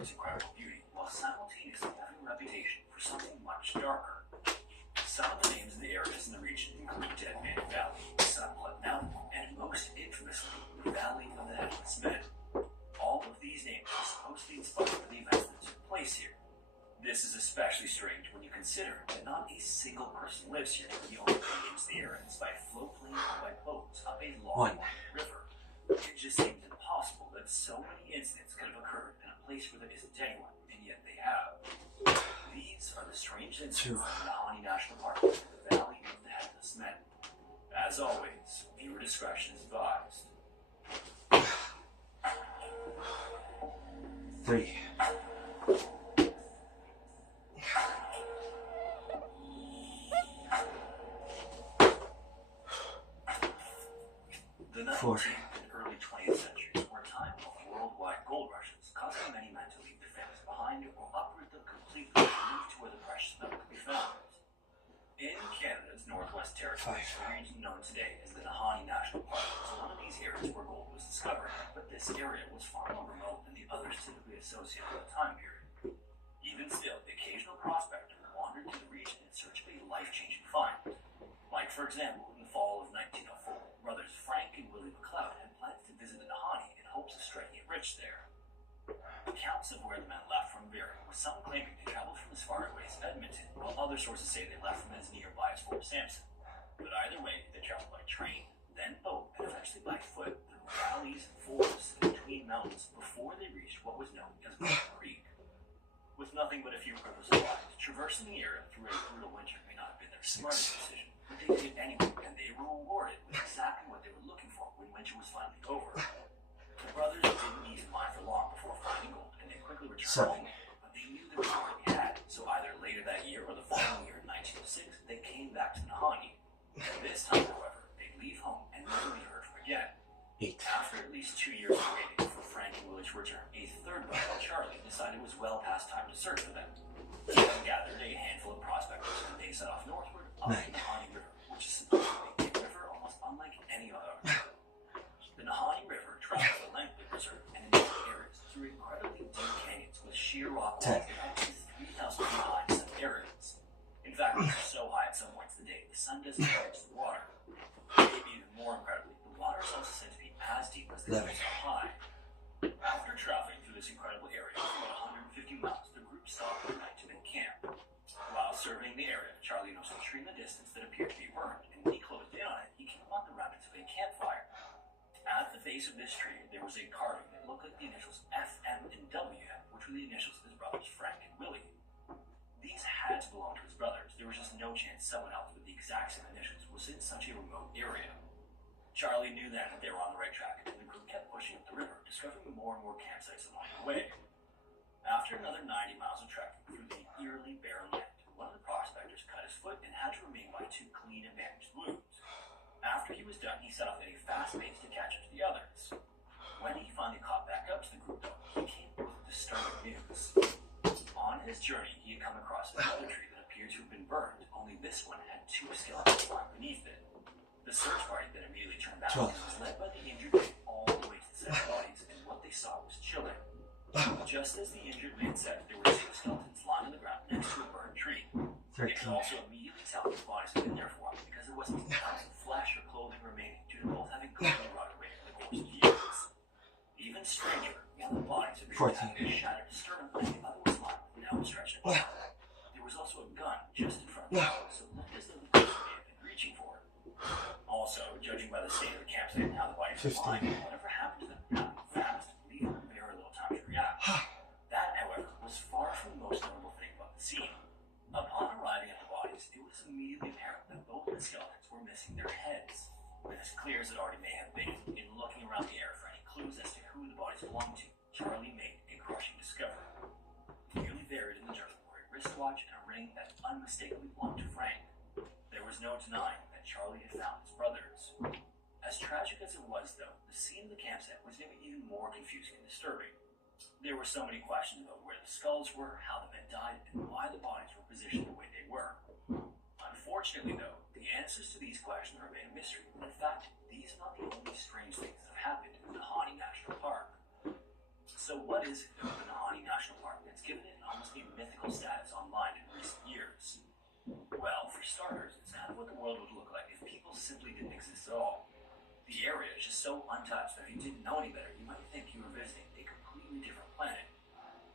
for its incredible beauty, while simultaneously having a reputation for something much darker. Some of the names of the areas in the region include Dead Man Valley, Sunblood Mountain, and most infamously, the Valley of the Headless Men. All of these names are supposedly inspired by the events that took place here. This is especially strange when you consider that not a single person lives here. The only way into the area is by floatplane or by boats up a long river. It just seems impossible that so many incidents could have occurred in a place where there isn't anyone, and yet they have. These are the strange incidents in the Nahanni National Park, the Valley of the Headless Men. As always, viewer discretion is advised. 3. The 19th and early 20th centuries were a time of worldwide gold rushes, causing many men to leave their families behind or uproot them completely and move to where the precious metal could be found. In Canada's Northwest Territories, the region known today as the Nahanni National Park was one of these areas where gold was discovered, but this area was far more remote than the others typically associated with the time period. Even still, the occasional prospector wandered to the region in search of a life-changing find. Like, for example, in the fall of 1904, brothers Frank and Willie McLeod had plans to visit the Nahanni in hopes of striking it rich there. Accounts of where the men left from vary, with some claiming they traveled from as far away as Edmonton, while other sources say they left from as nearby as Fort Sampson. But either way, they traveled by train, then boat, and eventually by foot through valleys and forests and between mountains before they reached what was known as Burpee Creek. With nothing but a few cripples alive, traversing the area through a brutal winter may not have been their smartest decision, but they did it anyway, and they were rewarded with exactly what they were looking for when winter was finally over. The brothers didn't need to mine for long before finding gold, and they quickly returned home, but they knew there was more they had, so either later that year or the following year in 1906, they came back to Nahanni. And this time, however, they'd leave home and never be heard from again. 8. After at least 2 years of waiting for Frank and Willie to return, a third brother, Charlie, decided it was well past time to search for them. He then gathered a handful of prospectors, and they set off northward up the Nahanni River, which is supposedly a river almost unlike any other. The Nahanni River travels the length of the reserve and in different areas through incredibly deep canyons with sheer rock walls that up to 3,000 feet high in some areas. In fact, they're so high at some points of the day, the sun doesn't touch the water. Maybe even more incredibly, the water is also said to be as deep as the hills are high. After traveling through this incredible area for about 150 miles, the group stopped for the night to make camp. While surveying the area, Charlie noticed a tree in the distance that appeared to be burned, and when he closed in on it, he came upon the remnants of a campfire. At the base of this tree, there was a carving that looked like the initials F, M, and W, which were the initials of his brothers Frank and Willie. These had to belong to his brothers. There was just no chance someone else with the exact same initials was in such a remote area. Charlie knew then that they were on the right track, and the group kept pushing up the river, discovering more and more campsites along the way. After another 90 miles of trekking through the eerily barren land, one of the prospectors cut his foot and had to remain by 2 clean and bandaged wounds. After he was done, he set off at a fast pace to catch up to the others. When he finally caught back up to the group, though, he came with disturbing news. On his journey, he had come across another tree that appeared to have been burned, only this one had 2 skeletons lying beneath it. The search party then immediately turned back and was led by the injured man all the way to the set of bodies, and what they saw was chilling. Just as the injured man said, there were 2 skeletons lying on the ground next to a burned tree. They could also immediately tell that the bodies had been there for a while because there wasn't a ounce of flesh or clothing remaining due to both having completely rotted away in the course of years. Even stranger, one of the bodies appeared to have a shattered sternum and the other was lying with an outstretched arm. There was also a gun just in front of the house, so it looked as though the person may have been reaching for it. Also, judging by the state of the campsite and how the bodies were lying, whatever happened to them happened fast, leaving them very little time to react. That, however, was far from the most notable thing about the scene. Upon arriving at the bodies, it was immediately apparent that both the skeletons were missing their heads. And as clear as it already may have been, in looking around the area for any clues as to who the bodies belonged to, Charlie made a crushing discovery. Nearly buried in the dirt were a wristwatch and a ring that unmistakably belonged to Frank. There was no denying that Charlie had found his brothers. As tragic as it was, though, the scene of the campsite was maybe even more confusing and disturbing. There were so many questions about where the skulls were, how the men died, and why the bodies were positioned the way they were. Unfortunately, though, the answers to these questions remain a mystery, and in fact, these are not the only strange things that have happened in the Nahanni National Park. So what is it about the Nahanni National starters, it's kind of what the world would look like if people simply didn't exist at all. The area is just so untouched that if you didn't know any better, you might think you were visiting a completely different planet.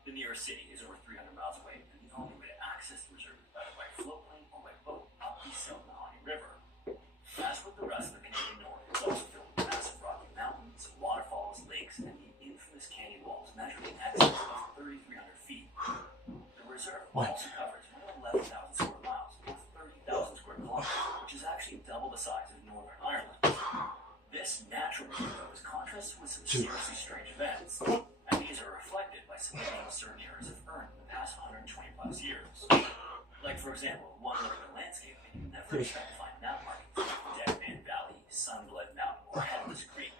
The nearest city is over 300 miles away, and the only way to access the reserve is either by floatplane or by boat up the South Nahani River. As with the rest of the Canadian North, it's also filled with massive rocky mountains, waterfalls, lakes, and the infamous canyon walls measuring in excess of 3,300 feet. The reserve also covers 11,000 square miles, or 30,000 square kilometers, which is actually double the size of Northern Ireland. This natural reserve is contrasted with some seriously strange events, and these are reflected by some names certain areas have earned in the past 120 plus years. Like, for example, one look at the landscape, and you never expect to find map markings like Dead Man Valley, Sunblood Mountain, or Headless Creek,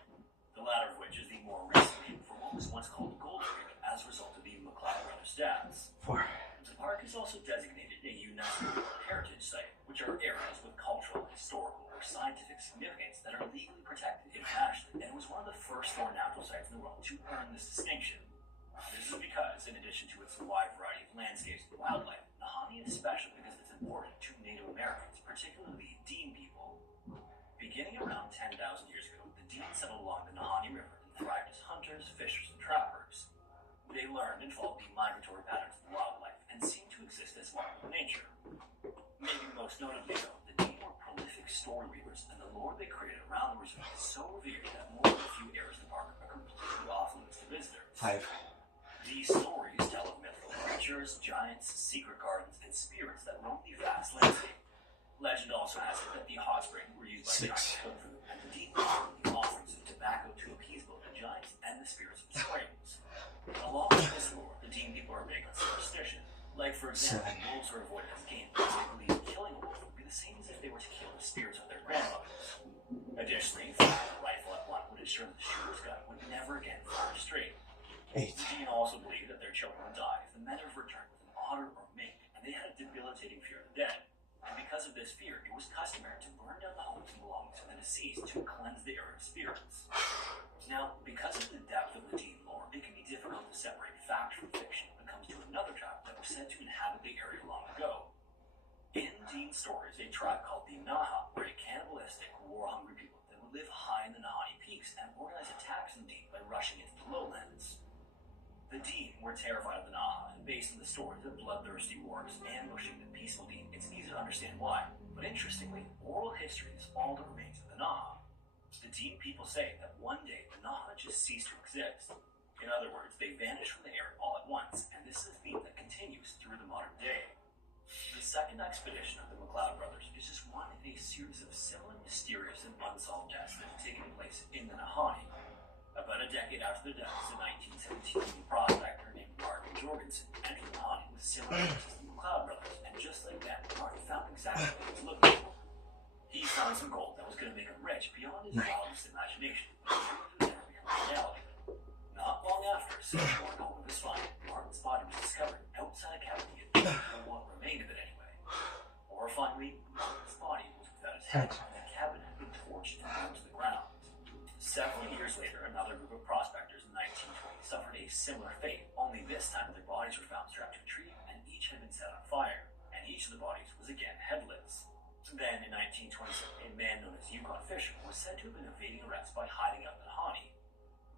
the latter of which is the more recent name for what was once called Gold Creek as a result of the McLeod brothers' deaths. The park is also designated a UNESCO World Heritage Site, which are areas with cultural, historical, or scientific significance that are legally protected internationally, and was one of the first 4 natural sites in the world to earn this distinction. This is because, in addition to its wide variety of landscapes and wildlife, Nahani is special because it's important to Native Americans, particularly the Dean people. Beginning around 10,000 years ago, the Dean settled along the Nahani River and thrived as hunters, fishers, and trappers. They learned and followed the migratory patterns of wildlife and seemed to exist as one with nature. Maybe most notably, though, the Dean were prolific story weavers, and the lore they created around the reserve is so revered that more than a few areas of the park are completely off limits to visitors. These stories tell of mythical creatures, giants, secret gardens, and spirits that roam the vast landscape. Legend also has it that the hot springs were used by giants to cook food, and the Dean offered the offerings of tobacco to appease both the giants and the spirits of the springs. Along with this lore, the Dean people are big on superstition. Like, for example, wolves are avoided as game because they believe killing a wolf would be the same as if they were to kill the spirits of their grandmothers. Additionally, firing a rifle at one would ensure that the shooter's gun would never again fire straight. The Dean also believed that their children would die if the men have returned with an otter or mink, and they had a debilitating fear of the dead. And because of this fear, it was customary to burn down the homes and belongings of the deceased to cleanse the area of spirits. Now, because of the depth of the Dean lore, it can be difficult to separate fact from fiction when it comes to another tribe that was said to inhabit the area long ago. In Dean stories, a tribe called the Naha were a cannibalistic, war-hungry people that would live high in the Nahani peaks and organize attacks on the Dean by rushing into the lowlands. The Dean were terrified of the Naha, and based on the stories of bloodthirsty orcs ambushing the peaceful Dean, it's easy to understand why. But interestingly, oral history is all that remains of the Naha. The Dean people say that one day the Naha just ceased to exist. In other words, they vanished from the area all at once, and this is a theme that continues through the modern day. The second expedition of the McLeod brothers is just one in a series of similar mysterious and unsolved deaths that have taken place in the Nahani. About a decade after the deaths in 1917, a prospector named Martin Jorgensen entered the Nahani with similar interests to the McLeod brothers, and just like that, Martin found exactly what he was looking for. He found some gold that was going to make him rich beyond his wildest imagination, but it would never become a reality. Not long after, searching for gold of his find, Martin's body was discovered outside a cavity, or what remained of it anyway. Horrifyingly, Martin's body was without his head, and the cabin had been torched and burned to the ground. Several years later, another group of prospectors in 1920 suffered a similar fate, only this time their bodies were found strapped to a tree, and each had been set on fire, and each of the bodies was again headless. Then, in 1927, a man known as Yukon Fisher was said to have been evading arrest by hiding out in the Nahani.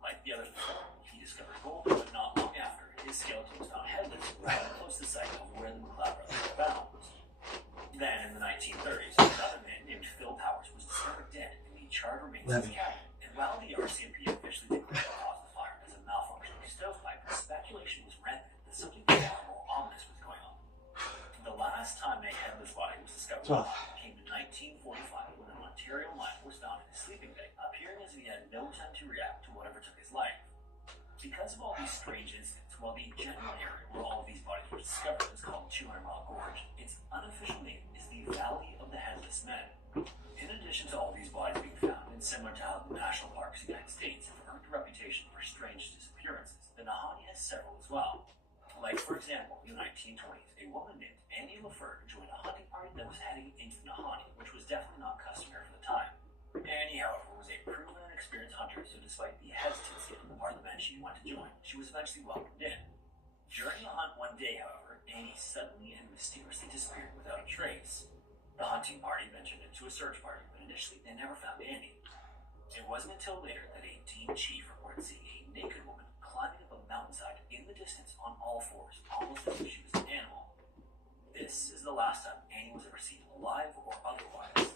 Like the others before, he discovered gold, but not long after, his skeleton was found headless, right close to the site of where the McLeod brothers were found. Then, in the 1930s, another man named Phil Powers was discovered dead in the charred remains of his cabin, and while the RCMP officially declared the cause of the fire as a malfunctioning stovepipe, speculation was rampant that something far more ominous was going on. The last time a headless body was discovered came in 1945 when an Ontario miner was found in his sleeping bag, appearing as if he had no time to react to whatever took his life. Because of all these strange incidents, while the general area where all of these bodies were discovered is called 200 Mile Gorge, its unofficial name is the Valley of the Headless Men. In addition to all these bodies being found, and similar to how the national parks of the United States have earned a reputation for strange disappearances, the Nahani has several as well. Like, for example, in the 1920s, a woman named Annie Laferd joined a hunting party that was heading into the Nahani, which was definitely not customary for the time. Annie, however, was a proven and experienced hunter, so despite the hesitancy on the part of the men she wanted to join, she was eventually welcomed in. During the hunt one day, however, Annie suddenly and mysteriously disappeared without a trace. The hunting party mentioned it to a search party, but initially they never found Andy. It wasn't until later that a team chief reported seeing a naked woman climbing up a mountainside in the distance on all fours, almost as if she was an animal. This is the last time Annie was ever seen alive or otherwise.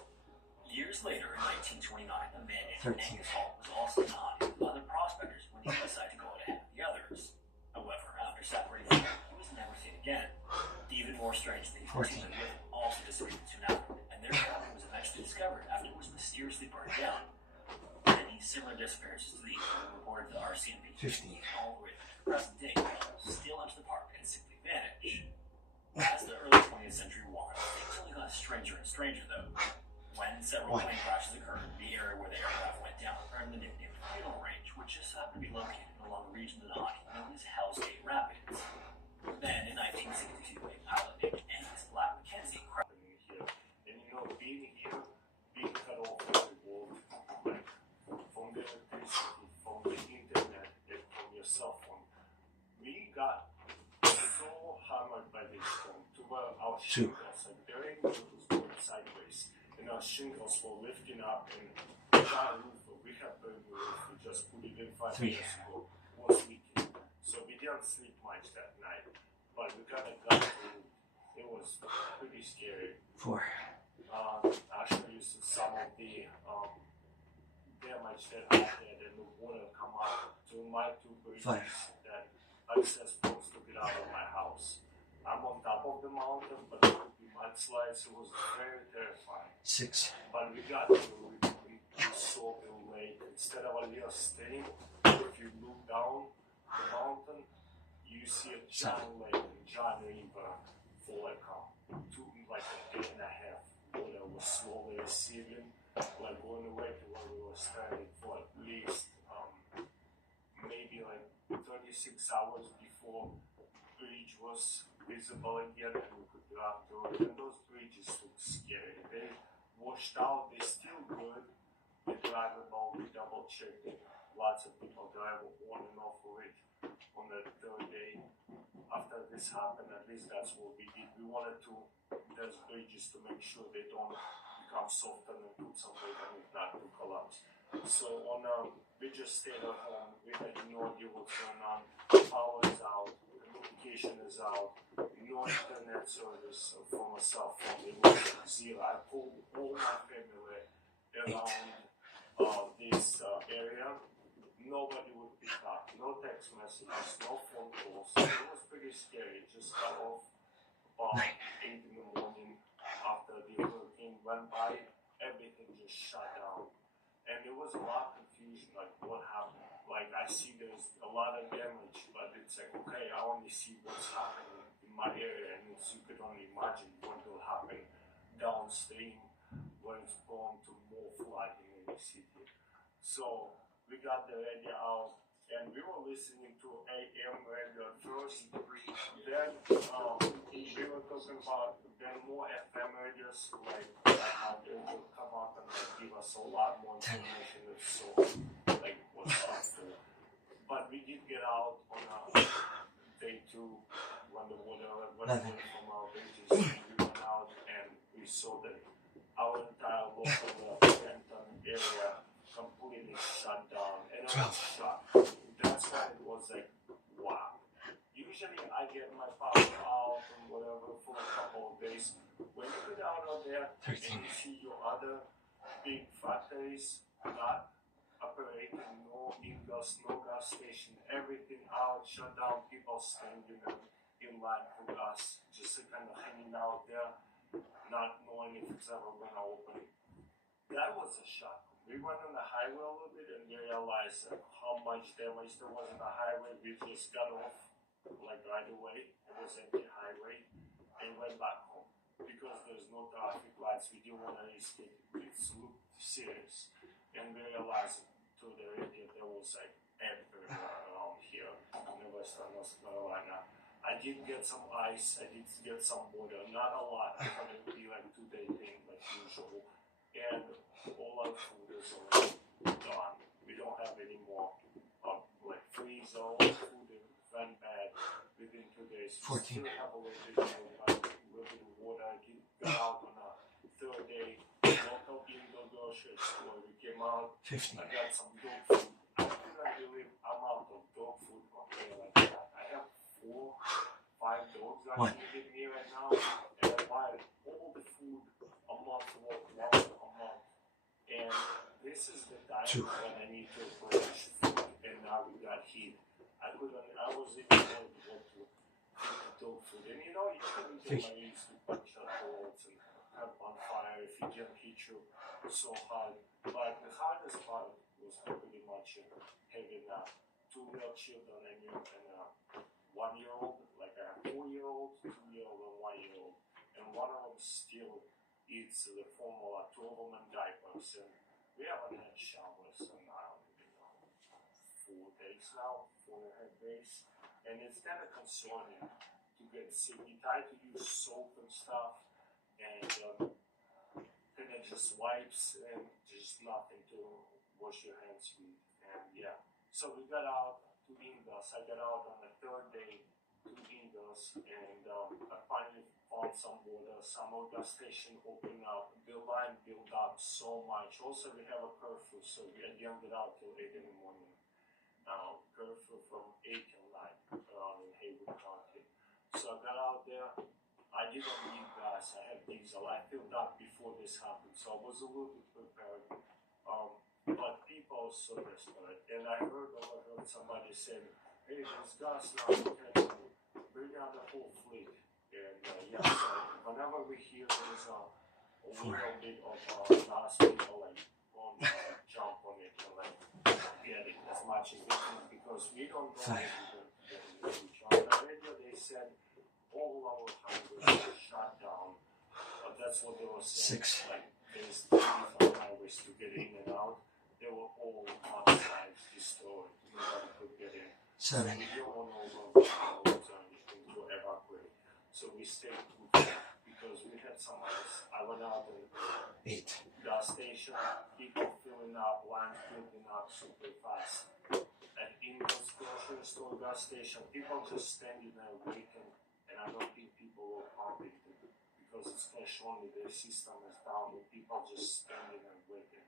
Years later, in 1929, a man named Angus Hall was also hunting with other prospectors when he decided to go out ahead of the others. However, after separating from them, he was never seen again. Even more strangely, the team that with him also disappeared soon after, and their cabin was eventually discovered after it was mysteriously burned down. Many similar disappearances to these were reported to the RCMP, all the way to the present day, still enter the park and simply vanish. As the early 20th century wore on, things only got stranger and stranger though. When several plane crashes occurred, the area where the aircraft went down earned the nickname Fatal Range, which just happened to be located along a region of the Hawaii known as Hell's Gate Rapids. Then, in 1962, a pilot named Angus Mackenzie crashed here. And you know, being here, being cut off from the world, like from the electricity, from the internet, and from your cell phone, we got so hammered by this storm to where our shingles, like the rain was going sideways, and our shingles were lifting up, and our roof, we had a new roof, we just put it in 5 years ago, was leaking. So we didn't sleep much that night, but we kind of got through. It was pretty scary. Actually, you see some of the damage that I had, and the water come out to my 2 bridges that access points to get out of my house. I'm on top of the mountain, but it could be mudslides. It was very terrifying. 6. But we got through. We saw the lake. Instead of a little stream, if you look down the mountain, you see a giant lake and giant river for like a day and a half. Water was slowly receding, like going away to where we were standing for at least maybe like 36 hours before the bridge was visible again and we could drive through it. And those bridges look scary. They washed out, they're still good. They drivable, we double checked it. Lots of people drive on and off of it on the 3rd day after this happened. At least that's what we did. We wanted to test bridges to make sure they don't become softer and put some weight on it not to collapse. So we just stayed at home. We had no idea what's going on. Power is out, communication is out, no internet service from a cell phone. It was zero. I pulled all my family around this area. Nobody would pick up, no text messages, no phone calls. It was pretty scary. It just got off about 8 in the morning after the hurricane went by. Everything just shut down. And there was a lot of confusion, like what happened. Like I see there's a lot of damage, but it's like, okay, I only see what's happening in my area, and you could only imagine what will happen downstream when it's going to more flooding in the city. So we got the radio out, and we were listening to AM radio at first. Then we were talking about then more FM radios, like how they will come out and like, give us a lot more information. So like was helpful. But we did get out on day 2 when the water went from our bridges. We went out and we saw that our entire local Benton area completely shut down, and I was shocked. That's why it was like, wow. Usually I get my power out and whatever for a couple of days. When you get out of there and you see your other big factories not operating, no ingas, no gas station, everything out, shut down, people standing in line for gas, just kind of hanging out there, not knowing if it's ever going to open. That was a shock. We went on the highway a little bit and realized how much damage there was on the highway. We just got off like right away. It was empty highway and went back home because there's no traffic lights. We didn't want to risk it. It looked serious, and we realized through the radio there was like everywhere around here in Western North Carolina. I did get some ice. I did get some water. Not a lot. I thought it would be like 2-day thing like usual. And all our food is already gone. We don't have any more like freeze all food in one bag within 2 days. We still have a little bit of water. I got out on a third day, local indoor grocery store, we came out, 50. I got some dog food. I couldn't believe I'm out of dog food okay like that. I have 4, 5 dogs One. actually with me right now, and I buy all the food a month, once a month. And this is the time 2. when I need to replenish food, and now we got heat. I was even able to go to dog food, and you know, you can get my used to punch out bullets and have on fire if it can hit you so hard. But the hardest part was pretty much having 2 real children and a 1-year-old, like a 4-year-old, 2-year-old, and 1-year-old, and one of them still eats the formula, 2 of them in diapers, and we haven't had showers in, I don't even know, 4 days now, 4.5 days, and it's kind of concerning to get sick. You try to use soap and stuff, and then it just wipes, and just nothing to wash your hands with, and yeah. So we got out to Ingles. I got out on the 3rd day to Ingles, and I finally found some water. Some of the gas station opened up. The line built up so much. Also, we have a curfew, so we again get out till 8 in the morning. Now, curfew from 8 till 9 around in Haywood County. So I got out there. I didn't need gas. I had diesel. I filled up before this happened, so I was a little bit prepared. But people are so desperate, and I overheard somebody say, "Hey, there's gas now. Okay, bring out the whole fleet." And yeah, so whenever we hear there's a little bit of gas, people like won't jump on it and like get it as much as they can, because we don't know if we're going to get in the future. On the radio, they said all our highways were shut down. That's what they were saying. 6. Like there's 35 highways to get in and out. They were all outside destroyed. Nobody could get in. 7. We don't want to roads or anything to evacuate. So we stayed put because we had some ice. I went out and 8. gas station, people filling up, lines building up super fast. At Ingles grocery store gas station, people just standing there waiting, and I don't think people were pumping because it's cash only. Their system is down, and people just standing and waiting.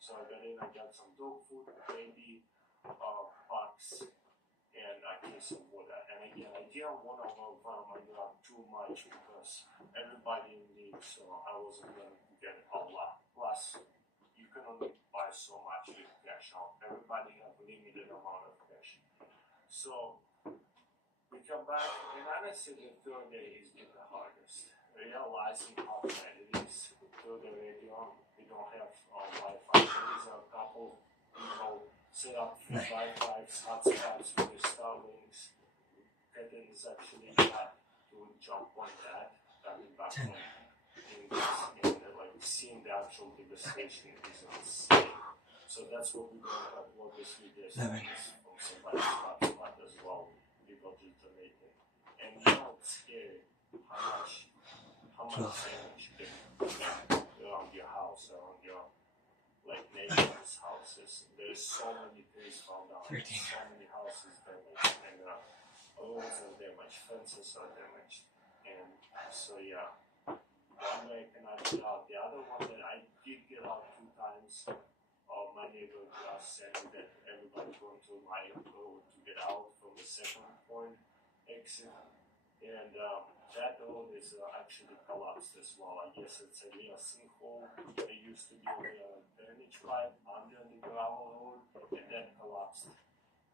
So I got in, I got some dog food, baby, bucks, and a case of water. And again, I didn't want to overwhelm my dog too much because everybody in need, so I wasn't going to get a lot. Plus, you can only buy so much with cash out. Everybody have a limited amount of cash. So we come back, and honestly, the 3rd day has been the hardest. Realizing how bad it is through the radio. We don't have Wi-Fi. There's a couple people set up free Wi-Fi's, hotspots with the Starlinks. Kevin is actually glad to jump on that. Coming back from English and like seeing the actual devastation is insane. So that's what we're going to have. Obviously, there's from somebody's hotspot as well. People just donating. And now it's scary how much damage you can around your house, around your like neighbors' houses. There's so many trees found out, so many houses damaged, and roads are damaged, fences are damaged, and so yeah. One way I cannot get out. The other one that I did get out 2 times. My neighbor just said that everybody going to my road to get out from the 2nd point exit, and that road is actually collapsed as well. I guess it's a real sinkhole. There used to be a drainage pipe under the gravel road, and that collapsed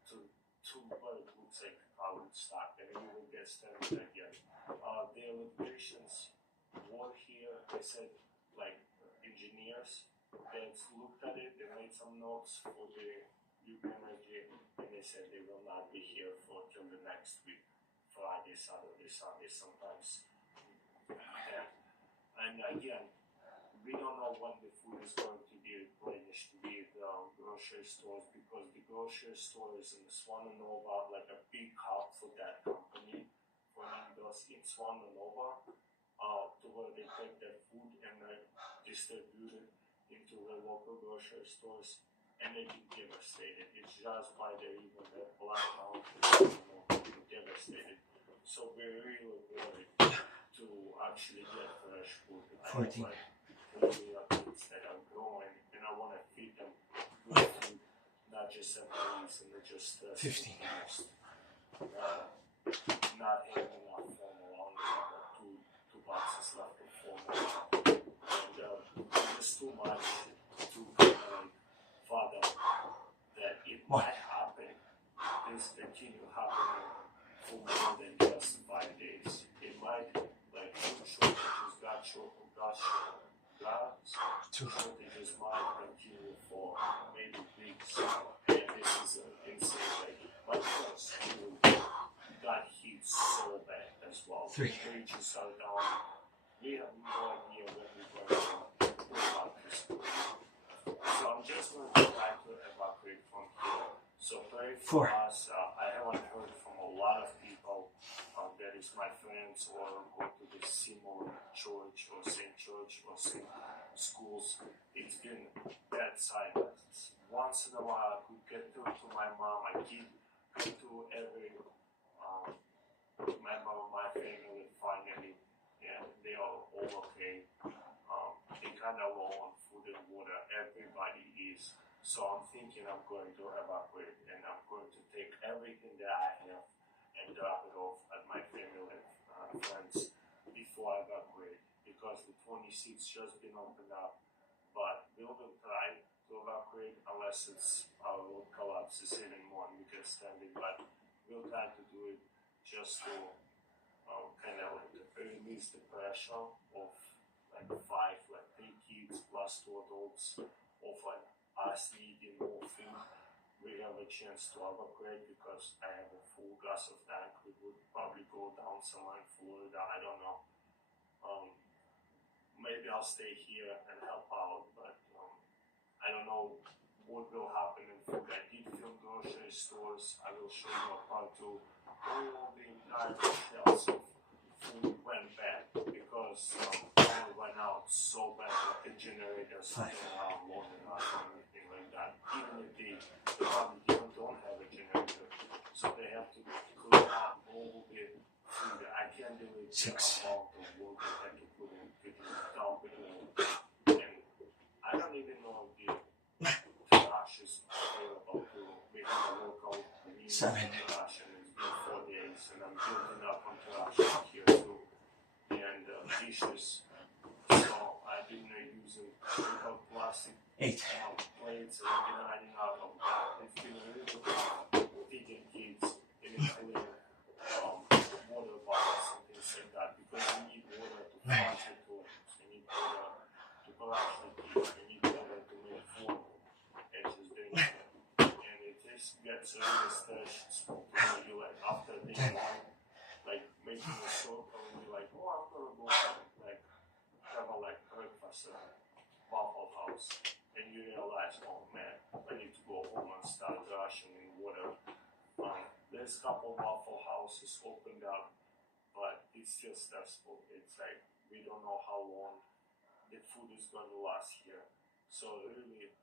to where it looks like I would stop, and you will get stranded again. The elevations were here. They said, like, engineers that looked at it, they made some notes for the Duke Energy, and they said they will not be here for till the next week. Friday, Saturday, Sunday, sometimes. And again, we don't know when the food is going to be replenished to the grocery stores, because the grocery store is in Swananova, like a big hub for that company, for Ingles in Swananova, to where they take their food and distribute it into the local grocery stores, and they've been devastated. It's just by the river, that blackout, devastated. So we're really worried to actually get fresh food. 14. really are kids that are growing, and I want to feed them good food, not just employees and not just 15. Not having enough formula, only have two boxes left of formula, and there's too much to father that it might happen. This continue happening for more than just 5 days. It might, like food shortages, gas shortages might continue for maybe weeks. And this is insane. Like my friend's school got hit so bad as well. 3. Wages are down. We have no idea when we're going to go back to school. So I'm just going to try to evacuate from here. So pray for 4. us. I haven't heard from a lot of people. That is my friends or go to the similar church or same schools. It's been that silence. Once in a while I could get through to my mom. I keep to every member of my family finally, and they are all okay. They kind of low on food and water. Everybody is. So I'm thinking I'm going to evacuate, and I'm going to take everything that I have and drop it off at my family and friends before I evacuate, because the 26 just been opened up. But we will try to evacuate unless our road collapses even more and we can stand it. But we'll try to do it just to kind of release the pressure of like 3 kids plus 2 adults of like us needing more food. We have a chance to evacuate because I have a full gas of tank. We would probably go down somewhere in Florida. I don't know. Maybe I'll stay here and help out, but I don't know what will happen in food. I did film grocery stores. I will show you how to all the entire shelves of food went bad because power went out so bad that the generators don't have more than us or anything like that. Even if they probably don't have a generator, so they have to clean up all the food. I can't believe the amount of work they had to put in to dump it all. And I don't even know if the trash is available to. We have a local trash, and it's been 4 days, and I'm building up on trash here too. And dishes. So I've been using plastic 8. plates and I've been hiding out of that. It's been really good feeding kids and including water bottles and things like that, because we need water to flush the toilets. We need water to brush the teeth. We need water to make food and just drink it. And it just gets really stressful to you, like after day 1, like making a circle and be like, oh, I'm gonna go like have a like breakfast at Waffle House, and you realize, oh man, I need to go home and start rationing water. There's a couple Waffle Houses opened up, but it's still stressful. It's like we don't know how long the food is going to last here. So really,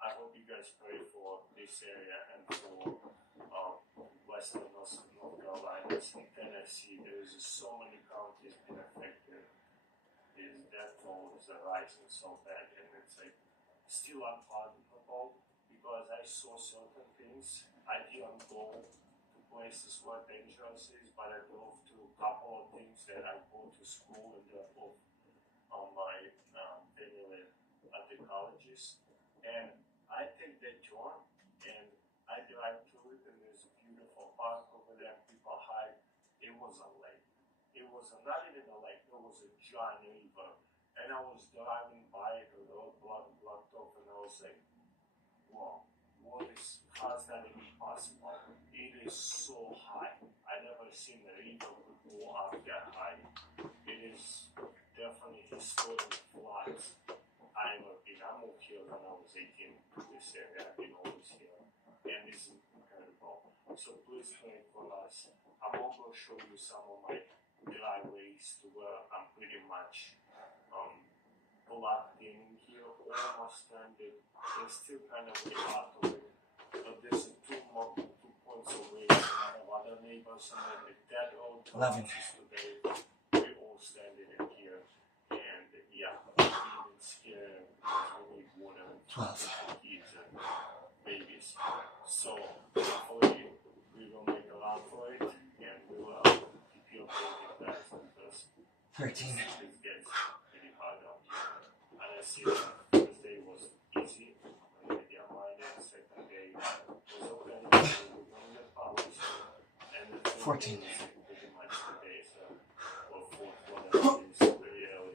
I hope you guys pray for this area and for Western North Carolina and Tennessee. There's so many counties being affected. This death toll is rising so bad, and it's like still unpardonable because I saw certain things. I didn't go to places where dangerous is, but I drove to a couple of things that I go to school and drop off on my family at the colleges. And I take that turn and I drive through it, and there's a beautiful park over there. People hide. It was a lake. It was not even a lake. It was a giant river. And I was driving by it, the road blocked off, and I was like, wow, how is that even possible? It is so high. I never seen a river could go up that high. It is definitely historic floods. I moved here when I was 18 to this area. I've been always here. And it's incredible. So please pray for us. I'm also show you some of my driveways to where I'm pretty much blocked in here, almost stranded. There's still kind of a lot of it, but there's 2 points away. And I have other neighbors, and like that road today, we all standing in here, and yeah, it's kids and babies. So hopefully we will make a lot for it, and we will keep you updated guys, because 13. it gets pretty hard out here. And I see that first day was easy, and maybe I minded, second day was okay, we don't get powers, and the 14. pretty much the days or fourth one is really early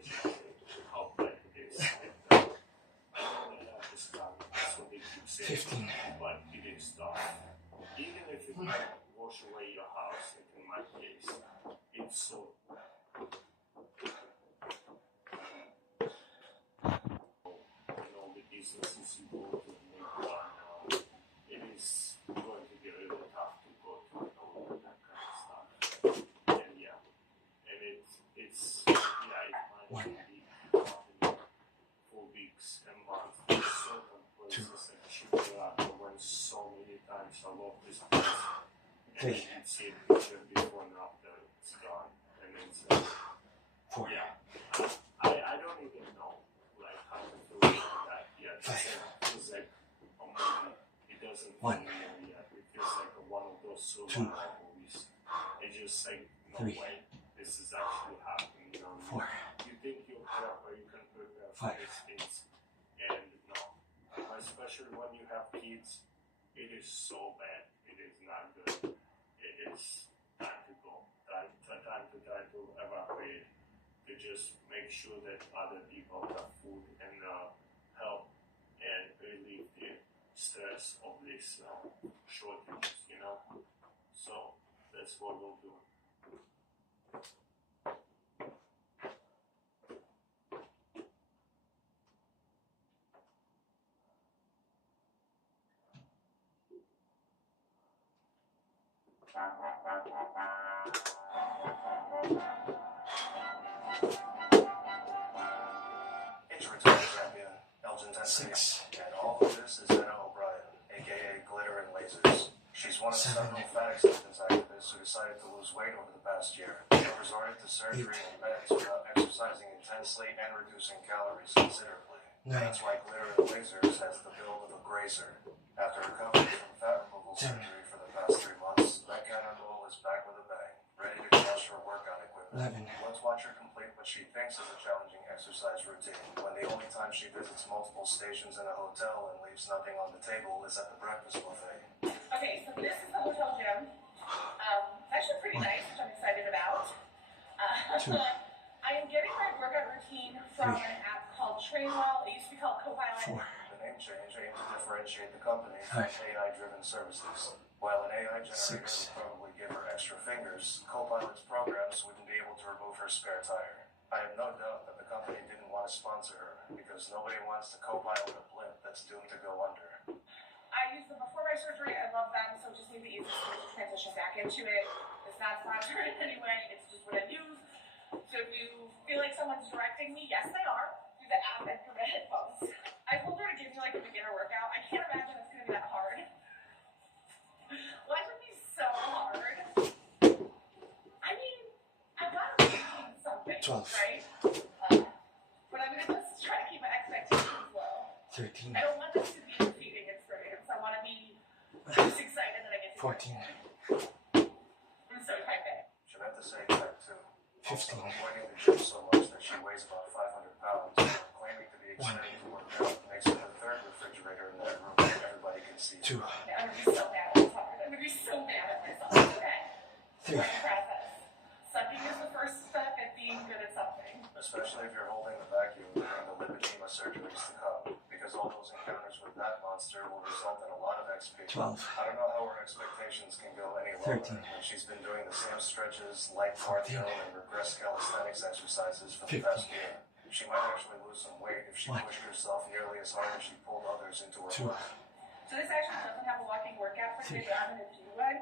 how bad it is. And, I know that at this time, that's what they keep saying, 15. but it is tough. Even if it can wash away your house, like in my case, it's so the businesses you go to make one now, it is going to be really tough to go through all of that kind of stuff. And yeah, and it's it might be 4 weeks and months. There's certain places that I went so many times. I love this place. And you can see a picture before and after it's gone. And it's 4. yeah. I don't even know like how to do that yet. It feels like a movie. It doesn't feel 1. yet. It feels like one of those superhero movies. It's just like no 3. way. This is actually happening. You know? 4. You think you're prepare, you can prepare for 5. these things, and no. Especially when you have kids, it is so bad. It is not good. It is time to go. Time to try to evacuate. To just make sure that other people have food and help and relieve the stress of this shortages, you know. So that's what we'll do. Inter-retired champion, Elgin 6. and all of this is Anna O'Brien, aka Glitter and Lasers. She's one of 7. several fat acceptance activists who decided to lose weight over the past year. They resorted to surgery 8. and meds without exercising intensely and reducing calories considerably. 9. That's why Glitter and Lasers has the build of a grazer. After recovering from fat removal 10. surgery for the past 3 months, that cannonball is back with a bang, ready to crush her workout equipment. 11. Let's watch her complete what she thinks is a challenging exercise routine, when the only time she visits multiple stations in a hotel and leaves nothing on the table is at the breakfast buffet. Okay, so this is the hotel gym. It's actually pretty nice, which I'm excited about. 2. I am getting my workout routine from an app called Trainwell. It used to be called Copilot. 4. The name change aimed to differentiate the company from 5. AI-driven services. While an AI generator 6. would probably give her extra fingers, Copilot's programs wouldn't be able to remove her spare tire. I have no doubt that the company didn't want to sponsor her, because nobody wants to co-pilot a blimp that's doomed to go under. I used them before my surgery. I love them, so it just made the easiest way to transition back into it. It's not sponsored in any way. It's just what I use. So if you feel like someone's directing me, yes, they are. Through the app and through the headphones. I told her to give me like a beginner workout. I can't imagine it's going to be that hard. Why would it be so hard? I mean, I've got to be something, 12. right? But I'm going to just try to keep my expectations low. 13. I don't want this to be a defeating experience. I want to be just excited that I get to 14. I'm so excited. She meant to say type 2. 15. Avoiding the gym so much that she weighs about 500 pounds, claiming to be excited to work out, makes it the third refrigerator in that room that everybody can see. 2. I'm going to be so mad at myself. I'm going to be so mad at myself. Okay? 3. Learning process. Sucking is the first step at being good at something. Especially if you're holding the vacuum during the lipedema surgeries to come, because all those encounters with that monster will result in a lot of XP. 12. I don't know how her expectations can go any lower 13. when she's been doing the same stretches, light 14. cardio, and regress calisthenics exercises for the 15. past year. She might actually lose some weight if she 1. pushed herself nearly as hard as she pulled others into her 2. work. So this actually doesn't have a walking workout for today, but I'm going to do one.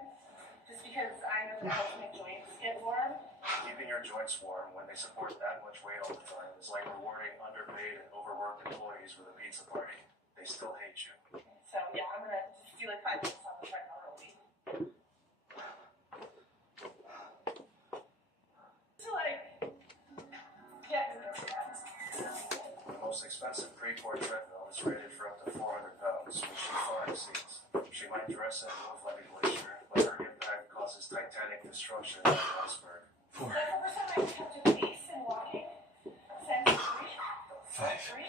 Just because I know that helps my joints get warm. Keeping your joints warm when they support that much weight all the time is like rewarding underpaid and overworked employees with a pizza party. They still hate you. So yeah, I'm going to just do like 5 minutes on the treadmill a week. So like, yeah. The most expensive pre-core treadmill is that's rated for up to 400 pounds, which she far exceeds. She might dress and move like a glacier, but her impact causes titanic destruction in the iceberg. 4, That's the first time I kept a pace in walking since 3. 5, 3.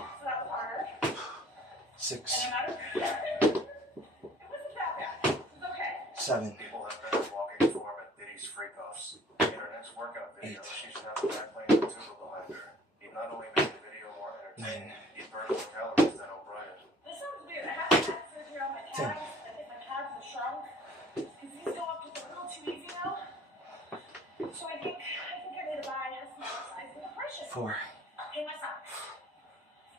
So that was harder. 6, And I'm out of it wasn't that bad. It was okay. 7, People have better walking form at Diddy's freak-offs. In her next workout video, 8. she should have a backplane and tuba behind her. He'd not only make the video more entertaining, 9. he'd burn more calories than O'Brien. This sounds weird. I haven't had surgery on my calves. I think my calves have shrunk. Because these go up just a little too easy now. So I think I need to buy a smaller size for the precious. 4, Pay my socks.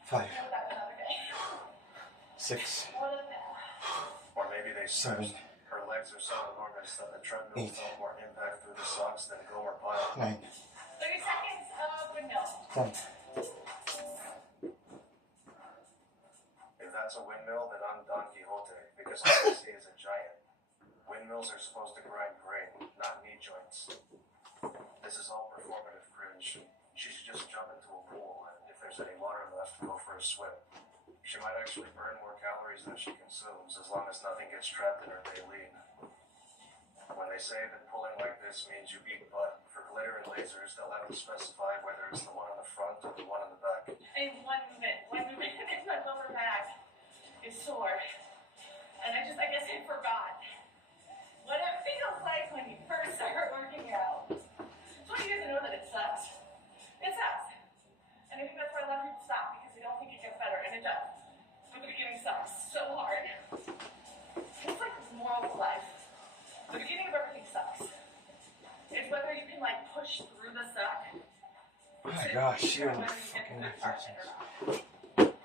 5, Know that another day. 6, More than that. Or maybe they 7, stretched. Her legs are so enormous that the treadmill 8. felt more impact through the socks than Gomer Pyle. 9, 30 seconds of windmill. 10. If that's a windmill, then I'm Don Quixote, because obviously is a giant. Windmills are supposed to grind grain, not knee joints. This is all performative cringe. She should just jump into a pool, and if there's any water left, go for a swim. She might actually burn more calories than she consumes, as long as nothing gets trapped in her baleen. When they say that pulling like this means you eat butt, for glitter and lasers, they'll have to specify whether it's the one on the front or the one on the back. I have 1 minute. 1 minute because my lower back is sore. And I guess I forgot what it feels like when you first start working out. Just want you guys to know that it sucks. It sucks. And I think that's why a lot of people stop, because they don't think it gets better, and it does. But the beginning sucks so hard. It's like this moral of life. The beginning of everything sucks. It's whether you can like push through the suck. Oh my gosh, you're Whether you get fucking to the part of it exercise. or not.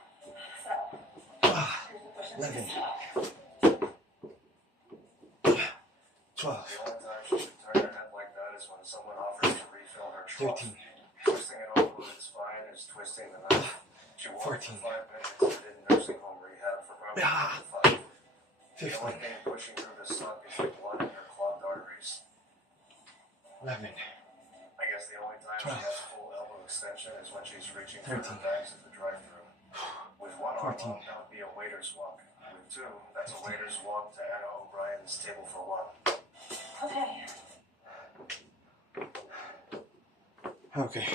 So, here's the push and 11. the suck. 12, The only time she should turn her head like that is when someone offers to refill her trough. 13, Twisting it over with its spine is twisting the knife. She walked 14. for 5 minutes and did nursing home rehab for probably 5. The 15, only thing pushing through the suck is the blood in her clogged arteries. 11, I guess the only time she 12. has full elbow extension is when she's reaching for 13. her bags at the drive-thru. With one arm 14. up, that would be a waiter's walk. With 2, that's a waiter's walk to Anna O'Brien's table for 1. Okay. Okay.